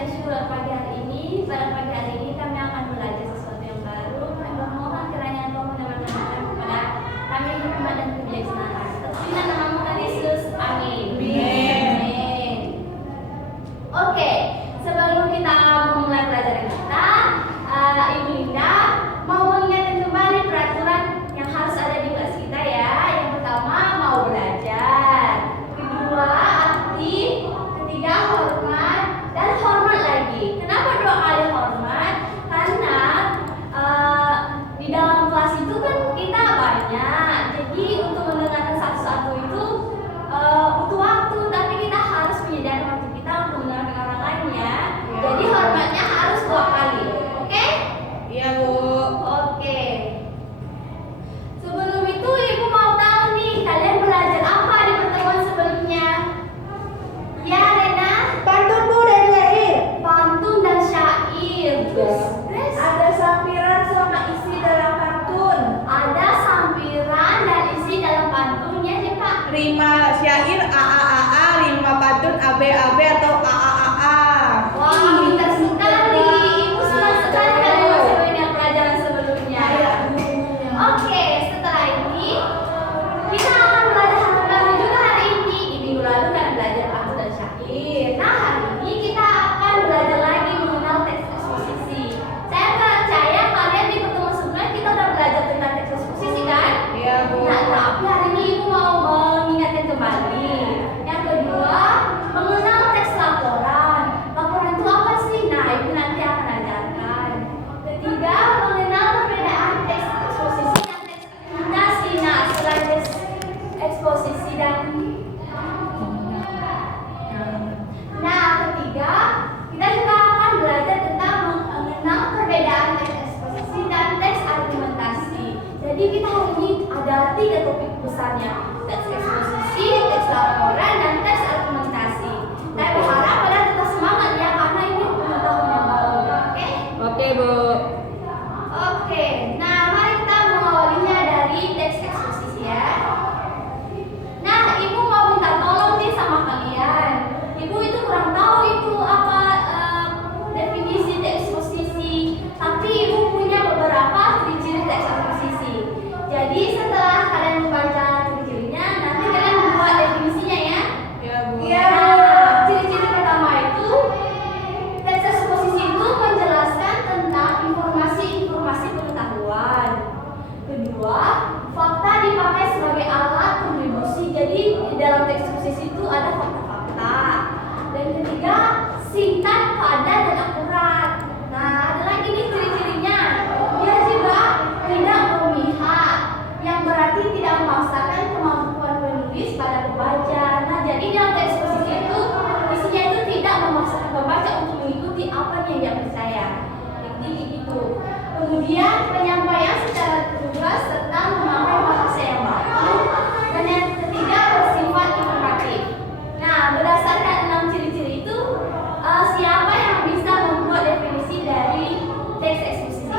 session pagi hari ini. Pada pagi hari ini kami akan belajar sesuatu yang baru. Kami mohon kiranya Engkau meneman-neman kepada kami hikmat dan kebijaksanaan. Terpujilah namamu Tuhan Yesus. Amin. Amin. Oke, sebelum kita memulai pelajaran kita, Ibu Linda mau mengingatkan kembali peraturan yang harus ada di kelas kita ya. Yang pertama mau belajar, kedua aktif, ketiga hormat, dan hormat lagi. Kenapa 2 kali hormat? Karena di dalam kelas itu kan kita banyak, jadi untuk mendengarkan satu-satu itu butuh waktu, tapi kita harus menyediakan waktu kita untuk mendengarkan orang lain ya. Jadi hormatnya harus 2 kali, oke? Iya, Bu. Oke. Sebelum itu Ibu mau tahu nih, kalian belajar apa di pertemuan sebelumnya? Ya, Rena? Pantun, Bu, dan syair. Pantun dan syair. Terus Ada sampiran sama isi dalam pantun. ada sampiran dan isi dalam pantunnya sih, Pak. Rima syair AAAA, rima pantun ABAB atau AAAA. Wah, pintar sekali. Ibu senang sekali kalian masih banyak pelajaran sebelumnya. Oke, setelah ini kita akan belajar hal baru juga hari ini. Di minggu lalu kan belajar pantun dan syair. Nah, hari ini kita akan belajar lagi mengenal teks eksposisi. Saya percaya kalian di pertemuan sebelumnya kita udah belajar tentang teks eksposisi kan? Iya, Bu. Nah, tapi hari ini Ibu mau mengingatkan kembali. Yang kedua, mengenal teks laporan. Laporan itu apa sih? Nah, Ibu nanti akan ajarkan. Ketiga, mengenal perbedaan teks eksposisi dan teks argumentasi. Nah, selain teks eksposisi dan ketiga, kita juga akan belajar tentang mengenal perbedaan teks eksposisi dan teks argumentasi. Jadi kita hari ini ada 3 topik besarnya: teks eksposisi, teks laporan, dan teks argumentasi. Saya berharap kalian tetap semangat ya, karena ini pengetahuan yang baru. Oke? Oke, Bu. Oke. Nah, mari kita mengawalinya dari teks eksposisi ya. Nah, Ibu mau minta tolong nih sama kalian. Ibu itu kurang tahu itu apa definisi teks eksposisi, tapi Ibu punya beberapa ciri-ciri teks eksposisi. Jadi setelah kalian membaca ciri-cirinya, nanti kalian membuat definisinya ya. Iya, Bu. Nah, ciri-ciri pertama itu teks eksposisi itu menjelaskan tentang informasi pengetahuan. Kedua, fakta dipakai sebagai alat kontribusi. Jadi di dalam teks eksposisi itu ada fakta-fakta. Dan ketiga, singkat, padat, dan akurat. Nah, ada lagi nih ciri-cirinya. Dia juga tidak memihak, yang berarti tidak memaksakan kemampuan penulis pada pembaca. Nah, jadi dalam teks eksposisi itu isinya itu tidak memaksakan pembaca untuk mengikuti apa yang dia percaya. Jadi gitu. Kemudian penyampaian secara lugas serta memakai bahasa yang baku. Dan yang ketiga bersifat informatif. Nah, berdasarkan 6 ciri-ciri itu, siapa yang bisa membuat definisi dari teks eksposisi?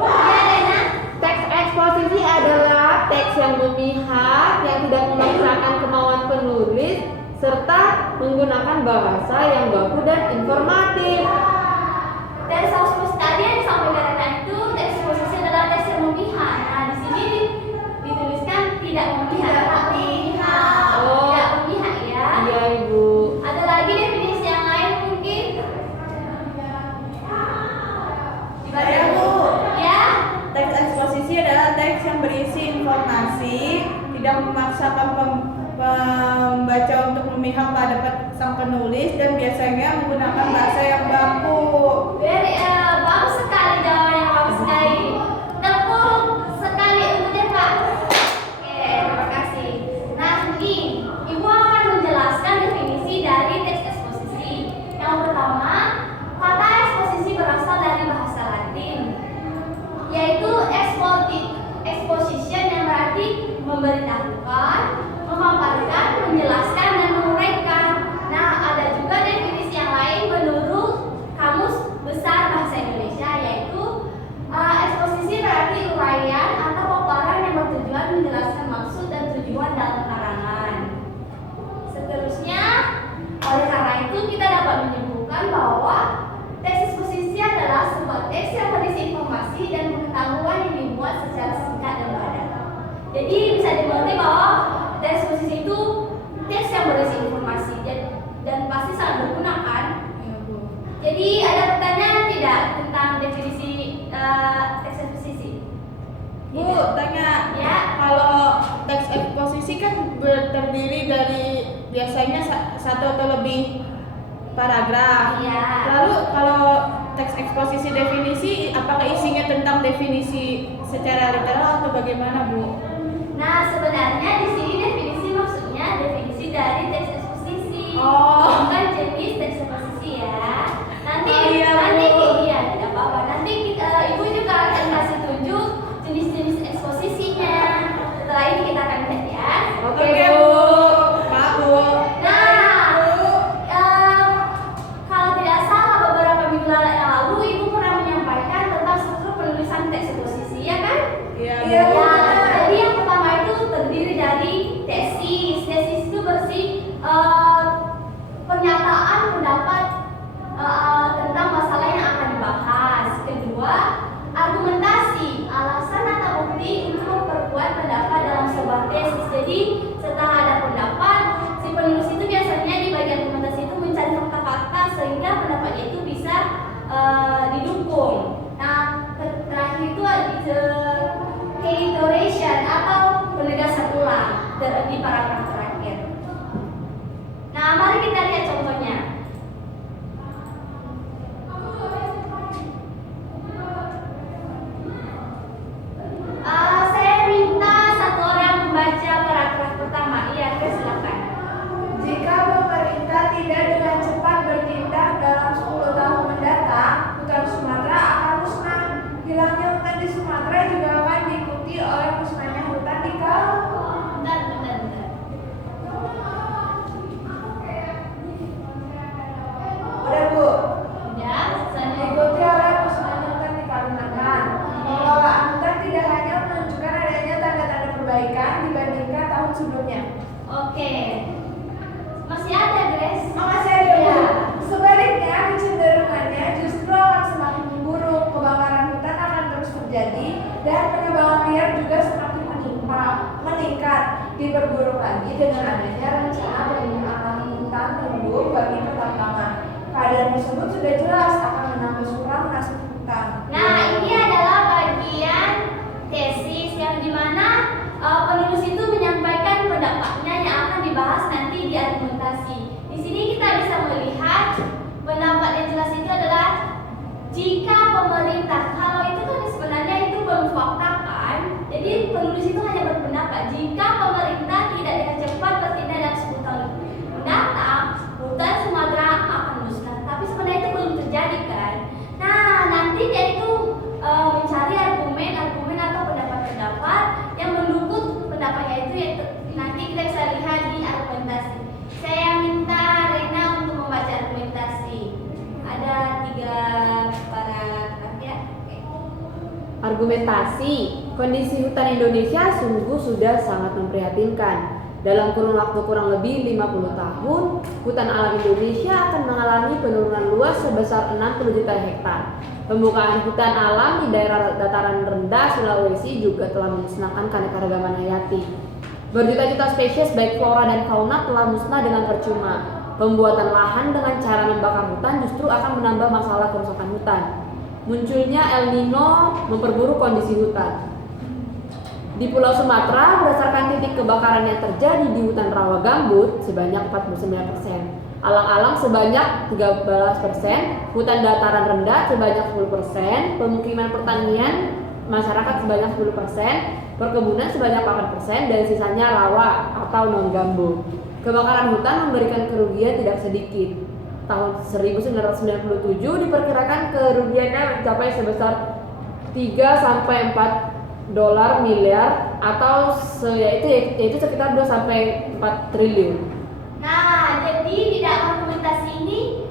Ya, Rena? Teks eksposisi adalah teks yang memihak, yang tidak memaksakan kemauan penulis, serta menggunakan bahasa yang baku dan informatif. Dari ekspos tadi yang disampaikan Rena itu, teks eksposisi adalah teks yang memihak. Nah, di sini dituliskan tidak memihak, tapi memihak. Oh. Tidak memihak ya. Iya, Ibu. Ada lagi definisi yang lain mungkin? Saya, Bu. Ya. Teks eksposisi adalah teks yang berisi informasi, tidak memaksakan pembaca untuk memihak pada sang penulis, dan biasanya menggunakan bahasa yang baku. Bagus sekali jawabannya, bagus sekali. Tepuk sekali untuknya, Pak. Oke, terima kasih. Nah, nih, Ibu akan menjelaskan definisi dari teks eksposisi. Yang pertama, kata eksposisi berasal dari bahasa Latin, yaitu exposition, yang berarti memberitahukan, memaparkan, menjelaskan, dan menguraikan. Nah, ada juga definisi yang lain menurut Kamus Besar Bahasa Indonesia, yaitu eksposisi berarti uraian atau paparan yang bertujuan menjelaskan maksud dan tujuan dalam karangan. Seterusnya, oleh karena itu kita dapat bisa dimengerti bahwa teks posisi itu teks yang berisi informasi dan pasti sangat berguna kan. Iya, Bu. Jadi ada pertanyaan tidak tentang definisi teks eksposisi? Bu, tanya. Ya. Kalau teks eksposisi kan terdiri dari biasanya satu atau lebih paragraf. Iya. Lalu kalau teks eksposisi definisi, apakah isinya tentang definisi secara literal atau bagaimana, Bu? Nah, sebenarnya di sini definisi maksudnya definisi dari teks eksposisi. Oh. Bukan jenis teks eksposisi ya. Nanti Oh, iya, nanti Bu. iya tidak apa-apa. Nanti Ibu juga akan kasih tunjuk jenis-jenis eksposisinya. Setelah ini kita akan lihat ya. Oke, Bu. Maaf, Bu. Nah, kalau tidak salah beberapa minggu yang lalu Ibu pernah menyampaikan tentang struktur penulisan teks eksposisi, ya kan? Iya, Bu. Iya, Bu. Ya, jadi yang pertama itu terdiri dari tesis. Tesis itu bersih pernyataan pendapat tentang masalah yang akan dibahas. Kedua, argumentasi, alasan atau bukti untuk memperkuat pendapat dalam sebuah tesis. Jadi setelah ada pendapat, si penulis itu biasanya di bagian argumentasi itu mencari fakta-fakta sehingga pendapatnya itu bisa didukung. Nah, terakhir itu reiteration atau penegasan ulang di paragraf terakhir. Nah, mari kita lihat contohnya. Saya minta satu orang membaca paragraf pertama. Iya, silakan. Jika pemerintah tidak dengan cepat bertindak dalam 10 tahun mendatang, hutan Sumatera akan musnah. Hilangnya hutan di Sumatera juga akan diikuti oleh musnahnya hutan di Kalimantan. Bentar. Udah, Bu. Ya, selanjutnya. Diikuti oleh musnahnya hutan di Kalimantan. Pengelolaan hutan tidak hanya menunjukkan adanya tanda-tanda perbaikan dibandingkan tahun sebelumnya. Oke. Masih ada, Grace? Makasih ada, Bu. Ya. Sebaliknya, kecenderungannya justru akan semakin memburuk. Kebakaran hutan akan terus terjadi dan penebangan liar juga semakin meningkat. Diperburuk lagi dengan adanya rencana penggunaan hutan tumbuh bagi pertambangan. Keadaan tersebut sudah jelas akan menambah suram nasib hutan. Nah, ini adalah bagian tesis yang dimana penulis itu menyampaikan pendapatnya yang akan dibahas nanti di argumentasi. Di sini kita bisa melihat pendapat yang jelas itu adalah jika pemerintah, kalau itu kan sebenarnya itu belum fakta kan. Jadi penulis itu hanya berpendapat jika pemerintah tidak dengan cepat bertindak dalam 10 tahun mendatang, hutan Sumatera akan musnah. Tapi sebenarnya itu belum terjadi kan. Nah, nanti dia itu mencari argumen atau pendapat-pendapat yang mendukung pendapatnya itu yang nanti kita bisa lihat di argumentasi. Saya minta Rena untuk membaca argumentasi. Ada 3 paragraf ya. Oke. Argumentasi, kondisi hutan Indonesia sungguh sudah sangat memprihatinkan. Dalam kurun waktu kurang lebih 50 tahun, hutan alam Indonesia akan mengalami penurunan luas sebesar 60 juta hektar. Pembukaan hutan alam di daerah dataran rendah Sulawesi juga telah memusnahkan keanekaragaman hayati. Berjuta-juta spesies baik flora dan fauna telah musnah dengan percuma. Pembuatan lahan dengan cara membakar hutan justru akan menambah masalah kerusakan hutan. Munculnya El Nino memperburuk kondisi hutan. Di Pulau Sumatera, berdasarkan titik kebakaran yang terjadi di hutan rawa gambut sebanyak 49%, alang-alang sebanyak 13%, hutan dataran rendah sebanyak 10%, pemukiman pertanian masyarakat sebanyak 10%, perkebunan sebanyak 8%, dan sisanya rawa atau non-gambut. Kebakaran hutan memberikan kerugian tidak sedikit. Tahun 1997 diperkirakan kerugiannya mencapai sebesar 3-4 dolar miliar atau yaitu sekitar 2-4 triliun. Nah, jadi di dalam argumentasi ini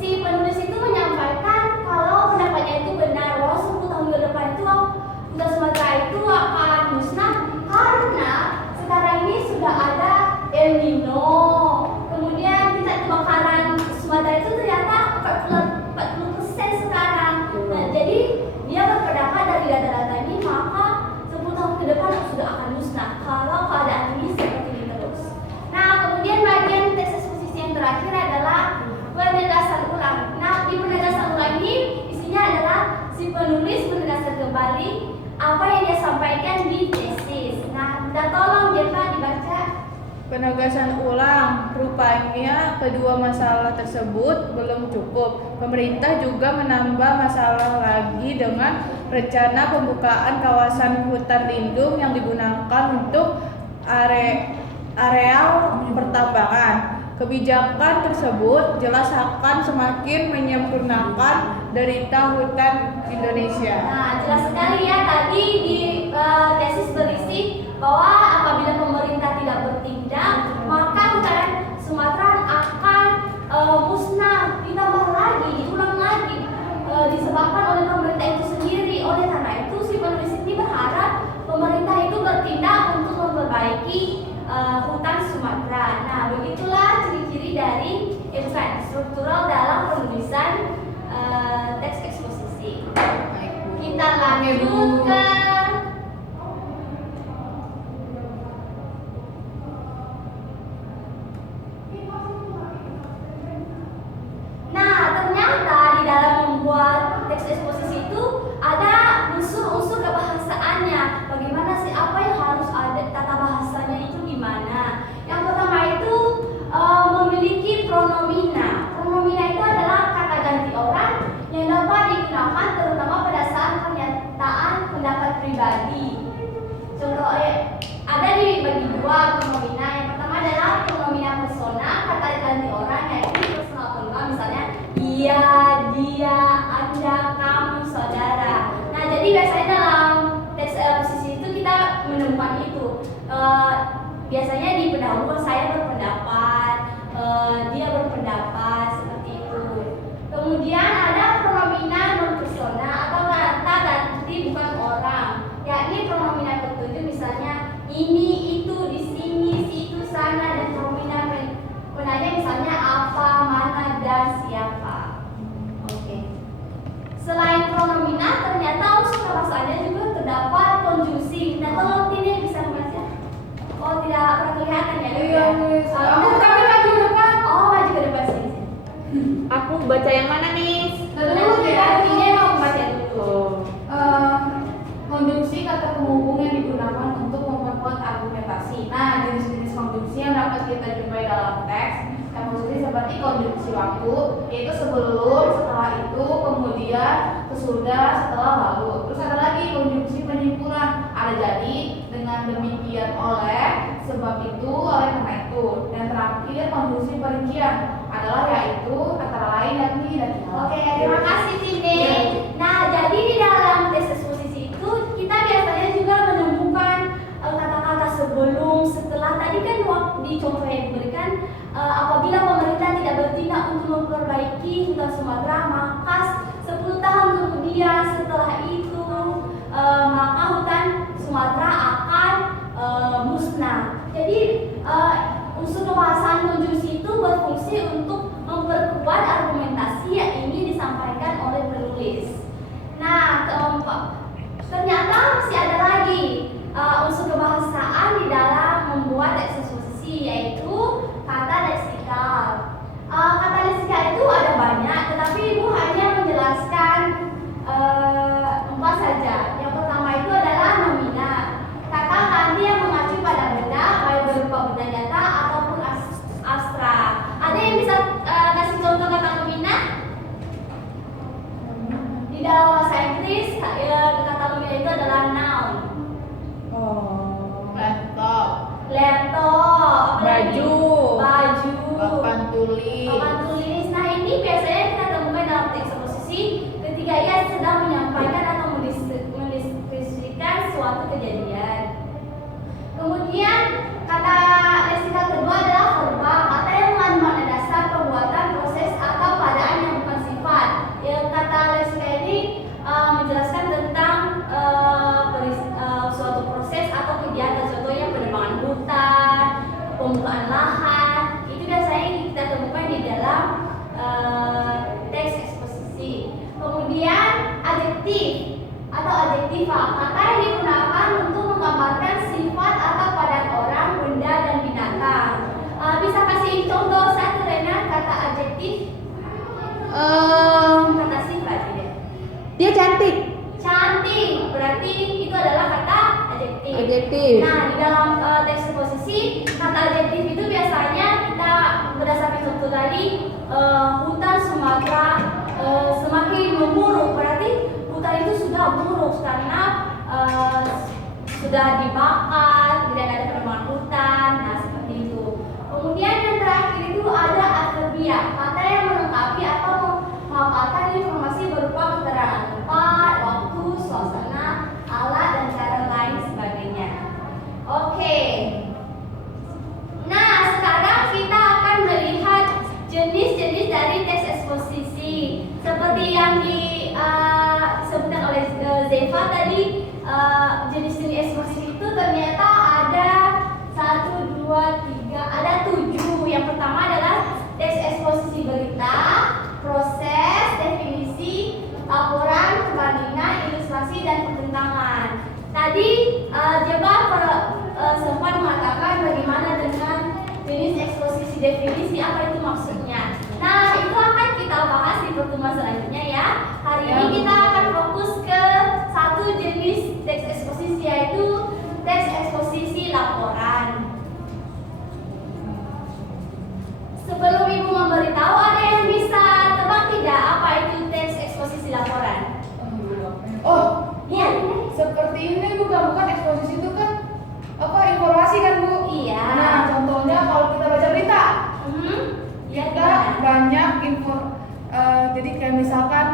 si penulis itu menyampaikan kalau pendapatnya itu benar bahwa 10 tahun ke depan itu hutan Sumatera itu akan musnah karena sekarang ini sudah ada El Nino. Kemudian tingkat kebakaran Sumatera itu ternyata 40% sekarang. Nah, jadi dia berpendapat dari data-data ini maka 10 tahun ke depan sudah akan musnah kalau Penegasan ulang, rupanya kedua masalah tersebut belum cukup. Pemerintah juga menambah masalah lagi dengan rencana pembukaan kawasan hutan lindung yang digunakan untuk areal pertambangan. Kebijakan tersebut jelas akan semakin menyempurnakan derita hutan Indonesia. Nah, jelas sekali ya tadi di tesis berisi bahwa apabila pemerintah tidak bertindak, maka hutan Sumatera akan musnah, ditambah lagi, diulang lagi, disebabkan oleh pemerintah itu sendiri. Oleh karena itu, si penulis ini berharap pemerintah itu bertindak untuk memperbaiki hutan Sumatera. Nah, begitulah ciri-ciri dari struktural dalam penulisan teks eksposisi. Kita lanjut ke ternyata di dalam membuat teks eksposisi itu ada unsur-unsur kebahasaannya. Bagaimana sih, apa yang harus ada, tata bahasanya itu gimana? Yang pertama itu memiliki pronomina. Pronomina itu adalah kata ganti orang yang dapat digunakan terutama pada saat pernyataan pendapat pribadi. Contoh ada dibagi dua pronomina. Yang pertama adalah pronomina persona, kata ganti orang yaitu personal pronoun, misalnya dia, anda, kamu, saudara. Nah, jadi biasanya dalam teks eksposisi itu kita menemukan itu. Biasanya di pendahuluan saya berpendapat, dia berpendapat, seperti itu. Kemudian ada pronomina non persona atau kata ganti bukan orang, yakni pronomina ketujuh, misalnya ini, itu, di sini, situ, sana, dan pronomina penanya misalnya apa, mana, dan siapa. Oke. Selain pronomina, ternyata unsur kebahasaannya juga terdapat konjungsi. Nah, tolong ini bisa membaca. Oh, tidak pernah kelihatan ya? Iya, Miss. Aku tapi maju ke depan. Oh, maju ke depan sini. Aku baca yang mana nih? Dulu ya. Ini mau baca dulu. Konjungsi kata penghubung yang digunakan untuk memperkuat argumentasi. Nah, jenis-jenis konjungsi yang dapat kita jumpai dalam teks yang maksudnya seperti konjungsi waktu, yaitu sebelum, setelah itu, kemudian, sesudah, setelah, lalu. Terus ada lagi konjungsi penyimpulan, ada jadi, dengan demikian, oleh, sebab itu, oleh karena itu. Dan terakhir konjungsi perincian adalah yaitu, antara lain, yakni, dan tidak. Oke, terima kasih Cindy. Nah, jadi di dalam teks eksposisi itu kita biasanya juga menemukan kata-kata sebelum, setelah. Tadi kan di contoh yang diberikan, apabila pemerintah tidak bertindak untuk memperbaiki hutan Sumatera, maka 10 tahun kemudian setelah itu maka hutan Sumatera akan musnah. Jadi unsur pembahasan konjungsi itu berfungsi untuk memperkuat argumentasi yang ingin disampaikan oleh penulis. Nah, keempat, ternyata masih ada lagi unsur kebahasaan di dalam membuat teks eksposisi, yaitu kata leksikal. Kata leksikal itu ada banyak, tetapi Ibu hanya menjelaskan 4 saja. Yang pertama itu adalah nomina. Kata ganti yang mengacu pada benda, baik berupa benda nyata ataupun abstrak. Ada yang bisa kasih contoh kata nomina? Di dalam bahasa Inggris, kata nomina itu adalah noun. Laptop, Laptop, baju, baju, papan tulis. papan tulis. Nah, ini biasanya kita temukan dalam teks eksposisi ketika ia sedang menyampaikan atau mendeskripsikan suatu kejadian. Kemudian kata leksikal kedua adalah verba, kata yang mengandung makna dasar perbuatan, proses atau keadaan yang bukan sifat. Yang kata leksikal ini menjelaskan tentang suatu proses atau kegiatan, contohnya penebangan hutan, pembukaan lahan. Itu biasanya kita temukan di dalam teks eksposisi. Kemudian adjektif atau adjektiva, kata yang digunakan untuk menggambarkan sifat atau padat orang, benda, dan binatang. Bisa kasih contoh satu, Rena, kata adjektif? Kata sifat tidak? Dia cantik. Cantik, berarti itu adalah kata adjektif. Adjektif. Nah, di dalam teks eksposisi, kata adjektif terus karena sudah dibakar, tidak ada penebangan hutan, nah seperti itu. Kemudian yang terakhir itu ada adverbia, kata yang melengkapi atau memaparkan informasi berupa keterangan tempat, waktu, suasana, alat, dan cara lain sebagainya. Oke. Nah, sekarang kita akan melihat jenis-jenis dari teks eksposisi. Seperti yang disebutkan oleh Zeva tadi, jenis-jenis eksposisi itu ternyata ada 1, 2, 3, ada 7. Yang pertama adalah teks eksposisi berita, proses, definisi, laporan, perbandingan, ilustrasi, dan pertentangan. Tadi Zeva sempat mengatakan bagaimana dengan jenis eksposisi definisi, apa itu maksudnya. Nah, itu akan kita bahas di pertemuan selanjutnya ya. Hari ini kita akan fokus ke satu jenis teks eksposisi, yaitu teks eksposisi laporan. Sebelum Ibu memberitahu, ada yang bisa tebak tidak apa itu teks eksposisi laporan? Oh, Iya. seperti ini bukan eksposisi itu kan informasi kan Bu? Iya. Nah, contohnya kalau kita baca berita, Iya, kita banyak jadi kayak misalkan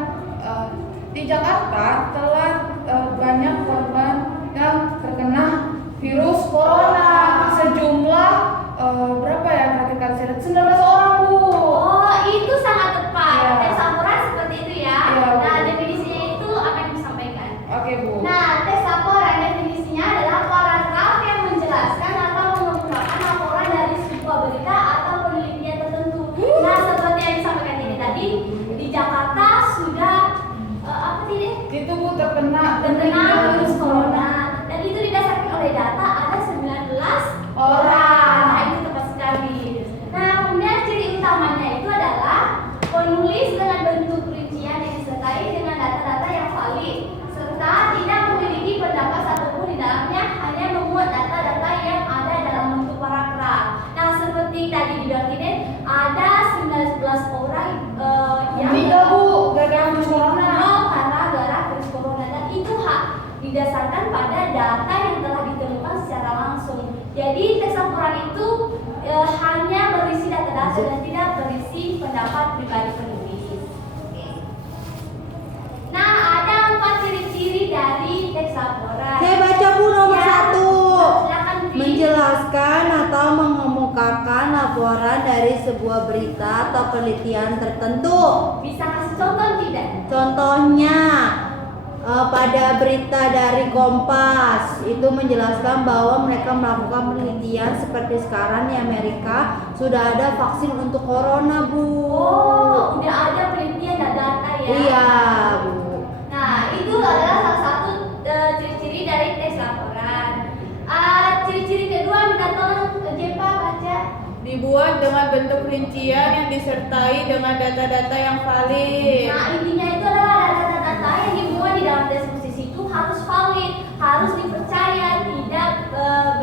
di Jakarta telah banyak korban yang terkena virus corona, sejumlah berapa ya terakhir kali saya lihat 19 orang Bu. Oh, itu sangat tepat. Iya. Teks laporan seperti itu ya. Iya, Bu. Nah, definisinya itu akan disampaikan. Oke Bu. Nah, teks laporan definisinya adalah paragraf yang menjelaskan atau mengungkapkan laporan dari sebuah berita atau penelitian tertentu. Nah, seperti yang disampaikan ini tadi, di Jakarta sudah apa tidak? Itu Bu terkena Virus corona, dan itu didasarkan oleh data ada 19 orang. Nah, itu tepat sekali. Nah, kemudian ciri utamanya itu adalah penulis dengan bentuk rincian yang disertai dengan data-data yang valid serta tidak memiliki pendapat satupun di dalamnya, hanya memuat data-data yang ada dalam bentuk paragraf. Nah, seperti tadi dibilang ini, ada 19 orang yang Meninggal Bu gara-gara virus corona. karena virus corona, dan itu didasarkan pada data yang telah ditemukan secara langsung. Jadi teks laporan itu hanya berisi data-data dan tidak berisi pendapat pribadi penulis. Oke. Nah, ada 4 ciri-ciri dari teks laporan. Saya baca Bu nomor Ya. 1. Silakan, Vi. Menjelaskan atau mengemukakan laporan dari sebuah berita atau penelitian tertentu. Bisa kasih contoh tidak? Contohnya pada berita dari Kompas itu menjelaskan bahwa mereka melakukan penelitian seperti sekarang di Amerika sudah ada vaksin untuk corona Bu. Oh, udah ada penelitian dan data ya. Iya Bu. Nah, itu adalah salah satu ciri-ciri dari teks laporan. Ciri-ciri kedua, minta tolong Jepa baca. Dibuat dengan bentuk rincian yang disertai dengan data-data yang valid. Nah, intinya itu adalah data-data yang dimuat di dalam teks eksposisi itu harus valid, harus dipercaya,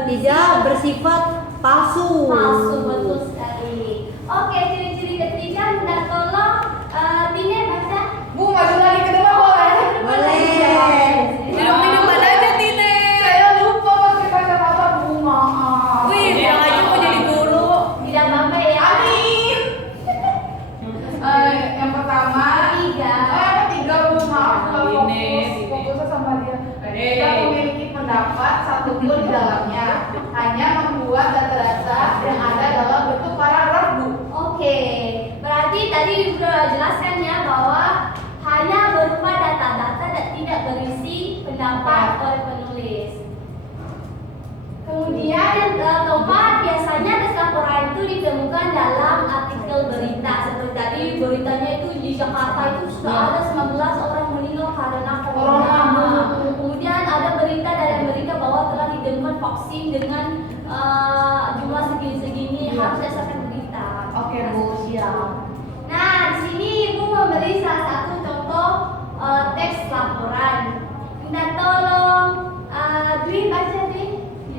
Tidak bersifat palsu. palsu, betul sekali. Oke, ciri-ciri ketiga, minta tolong Tine baca. Bu maju lagi ke depan boleh? Boleh. Hidup-hidupan aja Tine. Saya lupa pakai kacamata Bu, maaf. Wih, bilang aja mau jadi guru. Tidak apa-apa ya. Amin. Yang pertama, Tiga. yang ketiga Bu, maaf kalau Ini. fokusnya sama dia. Eh. Tidak memiliki pendapat satupun di dalamnya, hanya membuat data-data yang ada dalam bentuk paragraf Bu. Oke, berarti tadi sudah jelaskan ya bahwa hanya berupa data-data dan tidak berisi pendapat oleh penulis. Kemudian yang keempat, biasanya teks laporan itu ditemukan dalam artikel berita. Seperti tadi beritanya itu di Jakarta itu sudah ada 19 orang meninggal karena corona. Kemudian ada berita dari Amerika bahwa telah ditemukan vaksin dengan jumlah segini-segini, harus berdasarkan berita. Oke, Bu. Siap. Nah, di sini Ibu memberi salah satu contoh teks laporan. Minta tolong Dwi baca Dwi.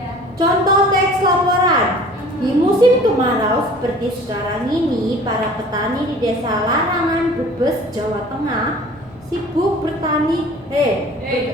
Ya. Contoh teks laporan. Di musim kemarau seperti sekarang ini, para petani di Desa Larangan, Brebes, Jawa Tengah sibuk bertani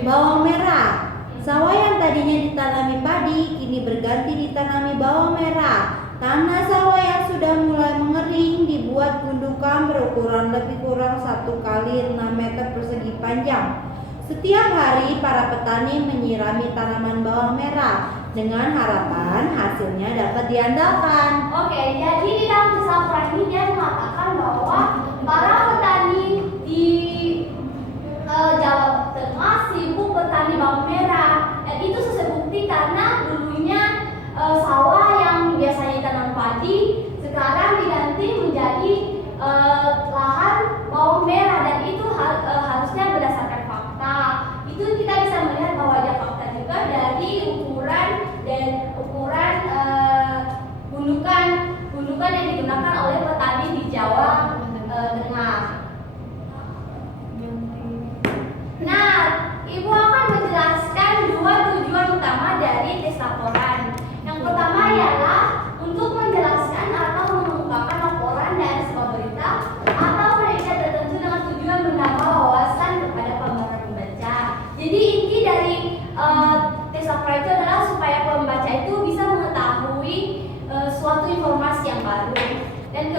bawang merah. Sawah yang tadinya ditanami padi kini berganti ditanami bawang merah. Tanah sawah yang sudah mulai mengering dibuat gundukan berukuran lebih kurang 1 kali 6 meter persegi panjang. Setiap hari para petani menyirami tanaman bawang merah dengan harapan hasilnya dapat diandalkan. Oke, jadi di dalam kisah ini dia mengatakan bahwa para petani di Jawa Tengah sibuk bertani bawang merah. Dan itu terbukti karena dulunya sawah yang biasanya tanam padi sekarang diganti menjadi lahan bawang merah, dan itu harusnya berdasarkan fakta. Itu kita bisa melihat bahwa ada fakta juga dari ukuran gundukan yang digunakan oleh petani di Jawa Tengah. Nah, Ibu akan menjelaskan 2 tujuan utama dari tes laporan. Yang pertama ialah untuk menjelaskan atau mengungkapkan laporan dari sebuah berita atau berita tertentu dengan tujuan menambah wawasan kepada para pembaca. Jadi inti dari tes laporan itu adalah supaya pembaca itu bisa mengetahui suatu informasi yang baru. Dan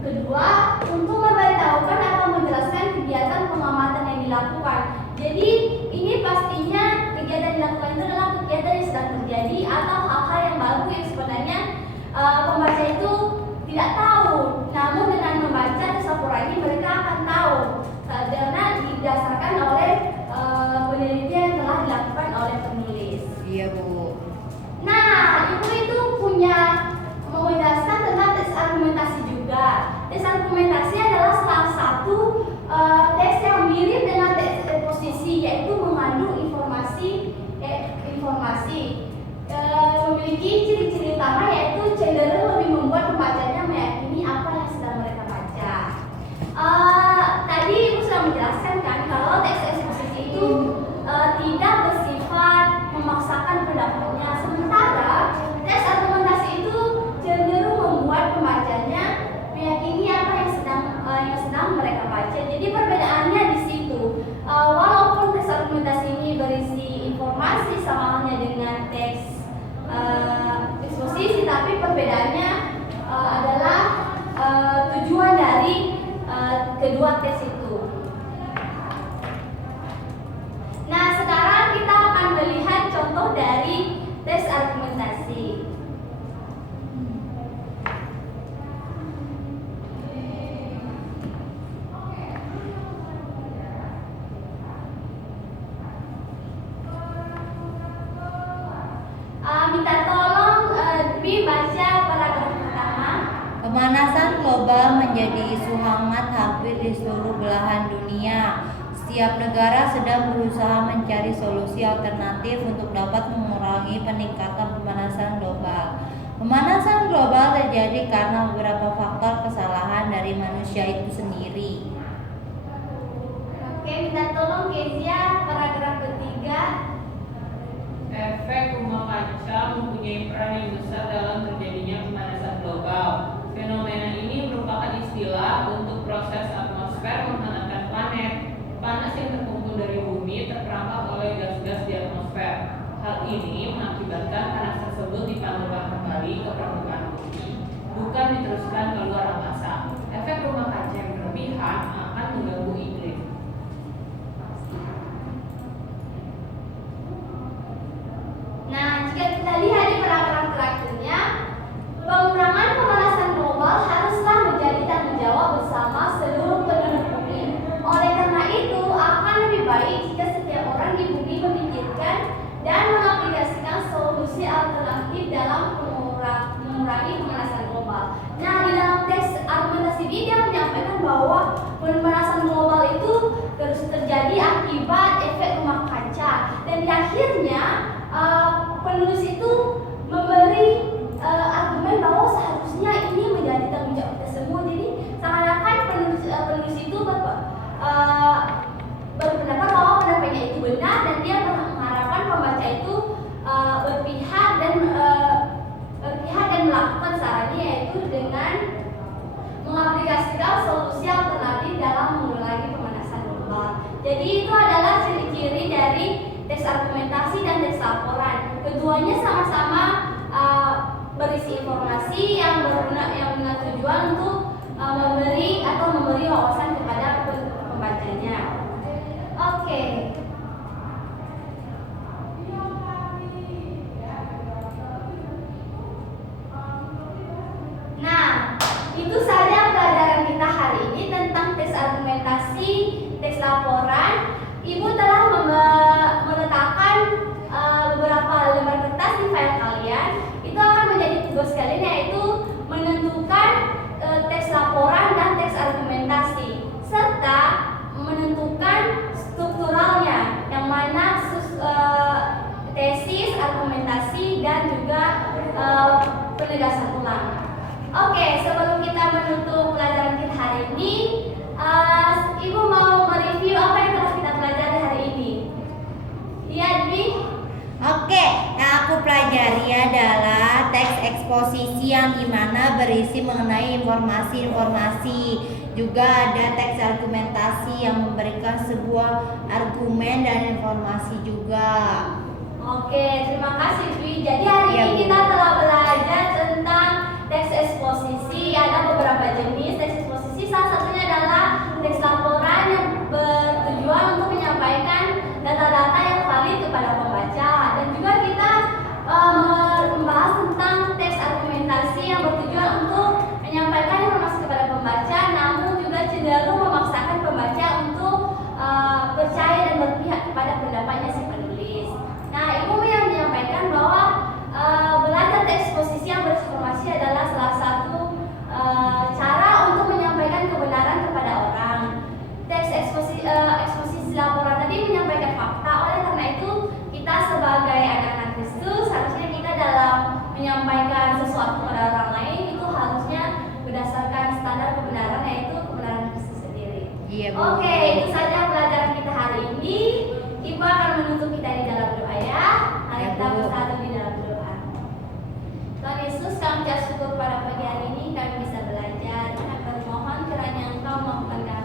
kedua, untuk memberitahukan atau menjelaskan kegiatan pengamatan yang dilakukan. Jadi ini pastinya kegiatan yang dilakukan itu adalah kegiatan yang sedang terjadi atau hal-hal yang baru yang sebenarnya pembaca itu tidak tahu. Namun dengan membaca tes laporan ini mereka akan tahu karena didasarkan oleh penelitian yang telah dilakukan oleh penulis. Iya, Bu. Nah, Ibu itu punya mau menjelaskan tentang tes argumentasi juga. Tes argumentasi adalah salah satu tes yang mirip dengan tes eksposisi, yaitu mengandung informasi memiliki ciri-ciri utama yaitu cenderung lebih membuat pembacanya meyakini apa yang sedang mereka baca. Tadi Ibu sudah menjelaskan kan kalau tes eksposisi itu tidak bersifat memaksakan pendapatnya, sementara tes argumentasi itu cenderung membuat pembacanya meyakini apa yang sedang mereka baca. Jadi perbedaannya di situ. Walaupun tes argumentasi ini berisi informasi sama halnya dengan tes eksposisi, tapi perbedaannya adalah tujuan dari kedua tes itu. Nah, sekarang kita akan melihat contoh dari tes argumentasi. Minta tolong Bi baca paragraf pertama. Pemanasan global menjadi isu hangat hampir di seluruh belahan dunia. Setiap negara sedang berusaha mencari solusi alternatif untuk dapat mengurangi peningkatan pemanasan global. Pemanasan global terjadi karena beberapa faktor kesalahan dari manusia itu sendiri. Oke, minta tolong Kezia paragraf ketiga. Efek rumah kaca mempunyai peran yang besar dalam terjadinya pemanasan global. Fenomena ini merupakan istilah untuk proses atmosfer menghangatkan planet. Panas yang terkumpul dari bumi terperangkap oleh gas-gas di atmosfer. Hal ini mengakibatkan panas tersebut dipantulkan kembali ke permukaan bumi, bukan diteruskan ke luar angkasa. Efek rumah kaca yang berlebihan akan mengganggu iklim. Nah, jika kita lihat di paragraf terakhirnya, pengurangan pemanasan global haruslah menjadi tanggung jawab bersama seluruh penduduk bumi. Oleh karena itu, akan lebih baik jika setiap orang di bumi memikirkan dan mengaplikasikan solusi alternatif dalam mengurangi pemanasan global. Nah, di dalam tes argumentasi ini dia menyampaikan bahwa pemanasan global itu terus terjadi akibat efek rumah kaca, dan di akhirnya penulis itu memberi argumen bahwa seharusnya ini menjadi tanggung jawab kita semua. Jadi seakan-akan penulis itu berpendapat bahwa pendapatnya itu benar, dan dia mengharapkan pembaca itu berpihak dan melakukan sarannya, yaitu dengan mengaplikasikan solusi alternatif dalam mengurangi pemanasan global. informasi yang dengan tujuan untuk memberi wawasan kepada pembacanya. Oke. Nah, itu saja pelajaran kita hari ini tentang teks argumentasi, teks laporan. Ibu telah meletakkan beberapa lembar kertas di file kalian. Itu akan menjadi tugas kalian, yaitu menentukan teks laporan dan teks argumentasi, serta menentukan strukturalnya, yang mana tesis, argumentasi, dan juga penegasan ulang. Oke, sebelum kita menutup pelajaran kita hari ini, Ibu mau mereview apa yang telah kita pelajari hari ini. Iya, Dwi? Oke, yang aku pelajari adalah teks eksposisi yang dimana berisi mengenai informasi-informasi. Juga ada teks argumentasi yang memberikan sebuah argumen dan informasi juga. Oke, terima kasih Dwi. Jadi hari ini kita telah belajar tentang teks eksposisi. Ada beberapa jenis teks eksposisi. Salah satunya adalah teks laporan yang bertujuan untuk menyampaikan data-data yang valid kepada pembaca. Dan juga kita membahas tentang teks argumentasi yang bertujuan untuk menyampaikan informasi kepada pembaca, namun juga cenderung memaksakan pembaca untuk percaya dan berpihak kepada pendapatnya si penulis. Nah, Ibu yang menyampaikan bahwa belajar teks eksposisi yang berinformasi adalah salah satu cara untuk menyampaikan kebenaran kepada orang. Teks eksposisi laporan tadi menyampaikan fakta. Oleh karena itu, kita sebagai anak-anak Kristus harusnya kita dalam menyampaikan sesuatu kepada orang lain itu harusnya berdasarkan standar kebenaran, yaitu kebenaran Kristus sendiri. Iya, Bu. Oke, itu saja pelajaran kita hari ini. Ibu akan menutup kita di dalam doa ya. Mari kita bersatu di dalam doa. Tuhan Yesus, kami ucap syukur pada pagi hari ini kami bisa belajar. Kami bermohon kiranya Engkau mampukan kami